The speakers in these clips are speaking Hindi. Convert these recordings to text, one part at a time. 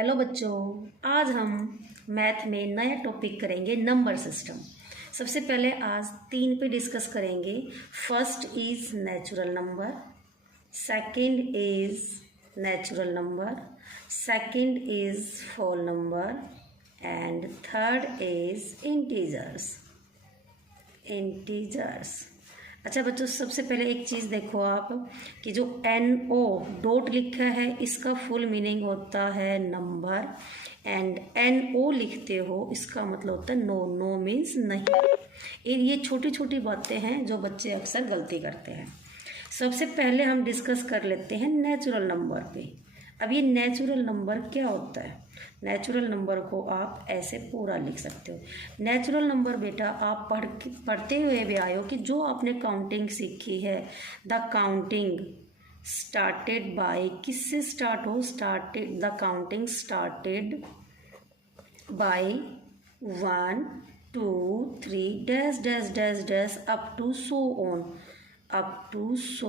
हेलो बच्चों, आज हम मैथ में नया टॉपिक करेंगे नंबर सिस्टम। सबसे पहले आज 3 पे डिस्कस करेंगे। First is natural number, second is natural number, second is whole number and third is integers. अच्छा बच्चों, सबसे पहले एक चीज़ देखो आप कि जो NO डॉट लिखा है इसका फुल मीनिंग होता है नंबर, एंड NO लिखते हो इसका मतलब होता है नो। नो मीन्स नहीं। ये छोटी छोटी बातें हैं जो बच्चे अक्सर गलती करते हैं। सबसे पहले हम डिस्कस कर लेते हैं नेचुरल नंबर पे। अब ये नेचुरल नंबर क्या होता है? नेचुरल नंबर को आप ऐसे पूरा लिख सकते हो। नेचुरल नंबर बेटा आप पढ़ते हुए भी आए हो कि जो आपने काउंटिंग सीखी है, द काउंटिंग स्टार्टेड बाय, किससे स्टार्ट हो? Started, the counting started by 1 2 3 dash dash dash dash up to so on, up to so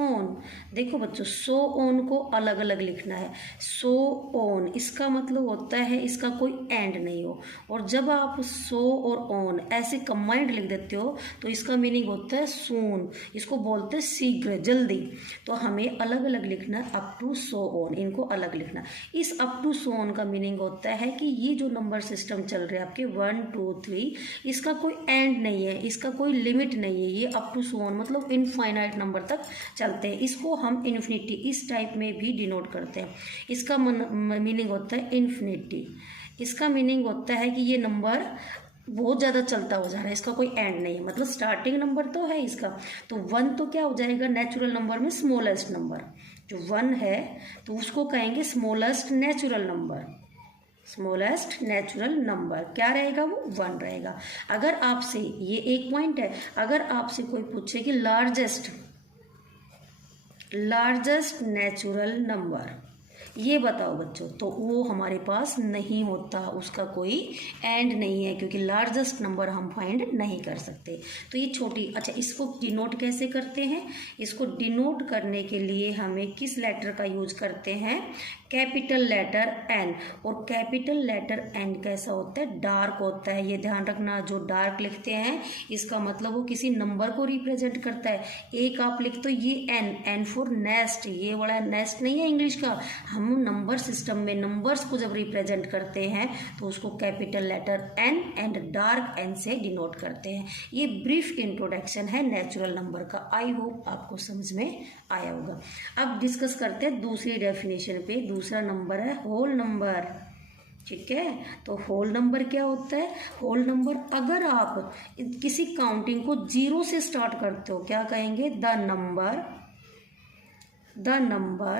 on. देखो बच्चों, सो ऑन को अलग अलग लिखना है। सो ऑन इसका मतलब होता है इसका कोई एंड नहीं हो, और जब आप सो और ऑन ऐसे कंबाइंड लिख देते हो तो इसका मीनिंग होता है सून। इसको बोलते हैं शीघ्र, जल्दी। तो हमें अलग अलग लिखना, अप टू सो ऑन, इनको अलग लिखना। इस अप टू सो ऑन का मीनिंग होता है कि ये जो नंबर सिस्टम चल रहे हैं आपके 1 2 3, इसका कोई एंड नहीं है, इसका कोई लिमिट नहीं है। ये अप टू सो ऑन मतलब इनफाइनाइट नंबर तक चलते हैं। इसको हम इन्फिनिटी इस टाइप में भी डिनोट करते हैं। इसका मीनिंग होता है इन्फिनिटी। इसका मीनिंग होता है कि ये नंबर बहुत ज़्यादा चलता हो जा रहा है, इसका कोई एंड नहीं है, मतलब स्टार्टिंग नंबर तो है इसका। तो 1 तो क्या हो जाएगा नेचुरल नंबर में? Smallest number. जो 1 है तो उसको कहेंगे smallest natural number. Smallest natural number क्या रहेगा? वो 1 रहेगा। अगर आपसे, ये एक पॉइंट है, अगर आपसे कोई पूछे कि लार्जेस्ट नेचुरल नंबर ये बताओ बच्चों, तो वो हमारे पास नहीं होता, उसका कोई एंड नहीं है, क्योंकि लार्जेस्ट नंबर हम फाइंड नहीं कर सकते। तो ये छोटी, अच्छा इसको डिनोट कैसे करते हैं? इसको डिनोट करने के लिए हमें किस लेटर का यूज करते हैं? Capital letter N। और कैपिटल लेटर N कैसा होता है? डार्क होता है। ये ध्यान रखना, जो डार्क लिखते हैं इसका मतलब वो किसी नंबर को रिप्रेजेंट करता है। एक आप लिख, तो ये N फॉर नेस्ट, ये बड़ा नेस्ट नहीं है इंग्लिश का। हम नंबर सिस्टम में नंबर्स को जब रिप्रेजेंट करते हैं तो उसको capital letter N and dark N से डिनोट करते हैं। ये ब्रीफ इंट्रोडक्शन है नेचुरल नंबर का। आई होप आपको समझ में आया होगा। अब डिस्कस करते हैं दूसरी डेफिनेशन पे। दूसरा नंबर है होल नंबर। ठीक है, तो होल नंबर क्या होता है? होल नंबर, अगर आप किसी काउंटिंग को 0 से स्टार्ट करते हो, क्या कहेंगे? द नंबर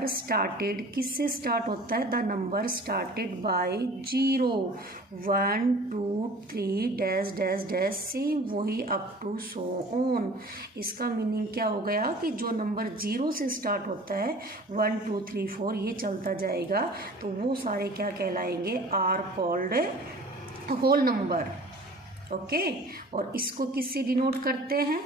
स्टार्टेड, किससे स्टार्ट होता है? The number started by 0 1 2 3 dash dash dash से वही अप टू सो ऑन। इसका मीनिंग क्या हो गया कि जो नंबर 0 से स्टार्ट होता है 1 2 3 4 ये चलता जाएगा, तो वो सारे क्या कहलाएंगे? Are called whole number. Okay, और इसको किससे डिनोट करते हैं?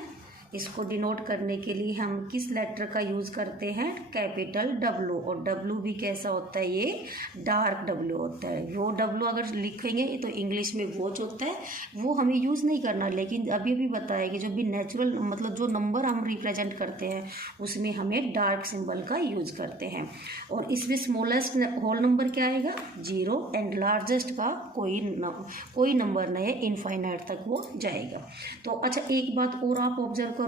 इसको डिनोट करने के लिए हम किस लेटर का यूज करते हैं? Capital W। और W भी कैसा होता है? ये डार्क W होता है। वो W अगर लिखेंगे तो इंग्लिश में वॉच होता है, वो हमें यूज नहीं करना। लेकिन अभी भी बताया कि जो भी नेचुरल मतलब जो नंबर हम रिप्रेजेंट करते हैं उसमें हमें डार्क सिंबल का यूज करते हैं। और इसमें स्मॉलेस्ट होल नंबर क्या आएगा? 0 एंड लार्जेस्ट का कोई नंबर नहीं है, इनफाइनाइट तक वो जाएगा। तो अच्छा एक बात और आप ऑब्जर्व करो,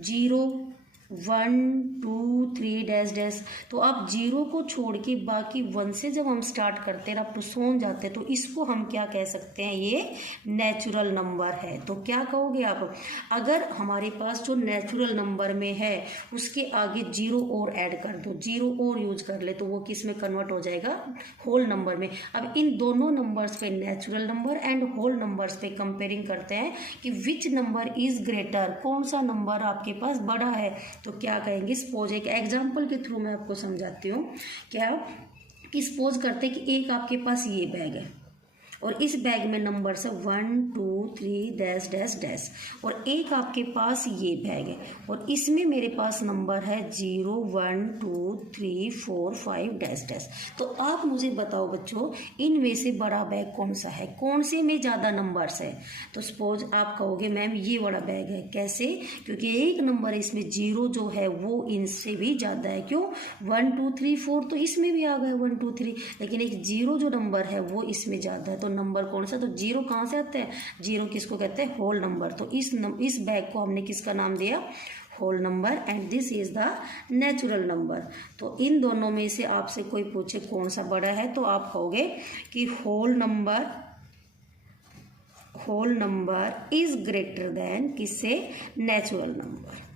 0 1 2 3 डैश डैश, तो आप 0 को छोड़ के बाकी 1 से जब हम स्टार्ट करते हैं, आप तो सोन जाते हैं, तो इसको हम क्या कह सकते हैं? ये नेचुरल नंबर है। तो क्या कहोगे आप? अगर हमारे पास जो नेचुरल नंबर में है उसके आगे 0 और ऐड कर दो, 0 और यूज कर ले, तो वो किस में कन्वर्ट हो जाएगा? होल नंबर में। अब इन दोनों नंबर्स पे, natural number and whole numbers पे कंपेयरिंग करते हैं कि विच नंबर इज ग्रेटर, कौन सा नंबर आपके पास बड़ा है। तो क्या कहेंगे? सपोज एक एग्जांपल के थ्रू मैं आपको समझाती हूँ। क्या कि सपोज करते हैं कि एक आपके पास ये बैग है और इस बैग में नंबर है 1 2 3 डैश डैश डैश, और एक आपके पास ये बैग है और इसमें मेरे पास नंबर है 0 1 2 3 4 5 डैश डैश। तो आप मुझे बताओ बच्चों, इनमें से बड़ा बैग कौन सा है, कौन से में ज़्यादा नंबर्स है? तो सपोज आप कहोगे मैम ये बड़ा बैग है, कैसे? क्योंकि एक नंबर इसमें 0 जो है वो इनसे भी ज़्यादा है। क्यों? 1 2 3 4 तो इसमें भी आ गए 1 2 3, लेकिन एक 0 जो नंबर है वो इसमें ज़्यादा है। तो नंबर कौन सा? तो 0 कहाँ से आता है? 0 किसको कहते हैं? Whole number. तो इस बैग को हमने किसका नाम दिया? Whole number, and this is the natural number. तो इन दोनों में से आपसे कोई पूछे कौन सा बड़ा है, तो आप कहोगे कि whole number is greater than किससे? Natural number.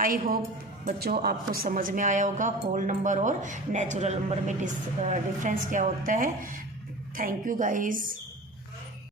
आई होप बच्चों आपको समझ में आया होगा होल नंबर और नेचुरल नंबर में डिफरेंस क्या होता है। Thank you guys.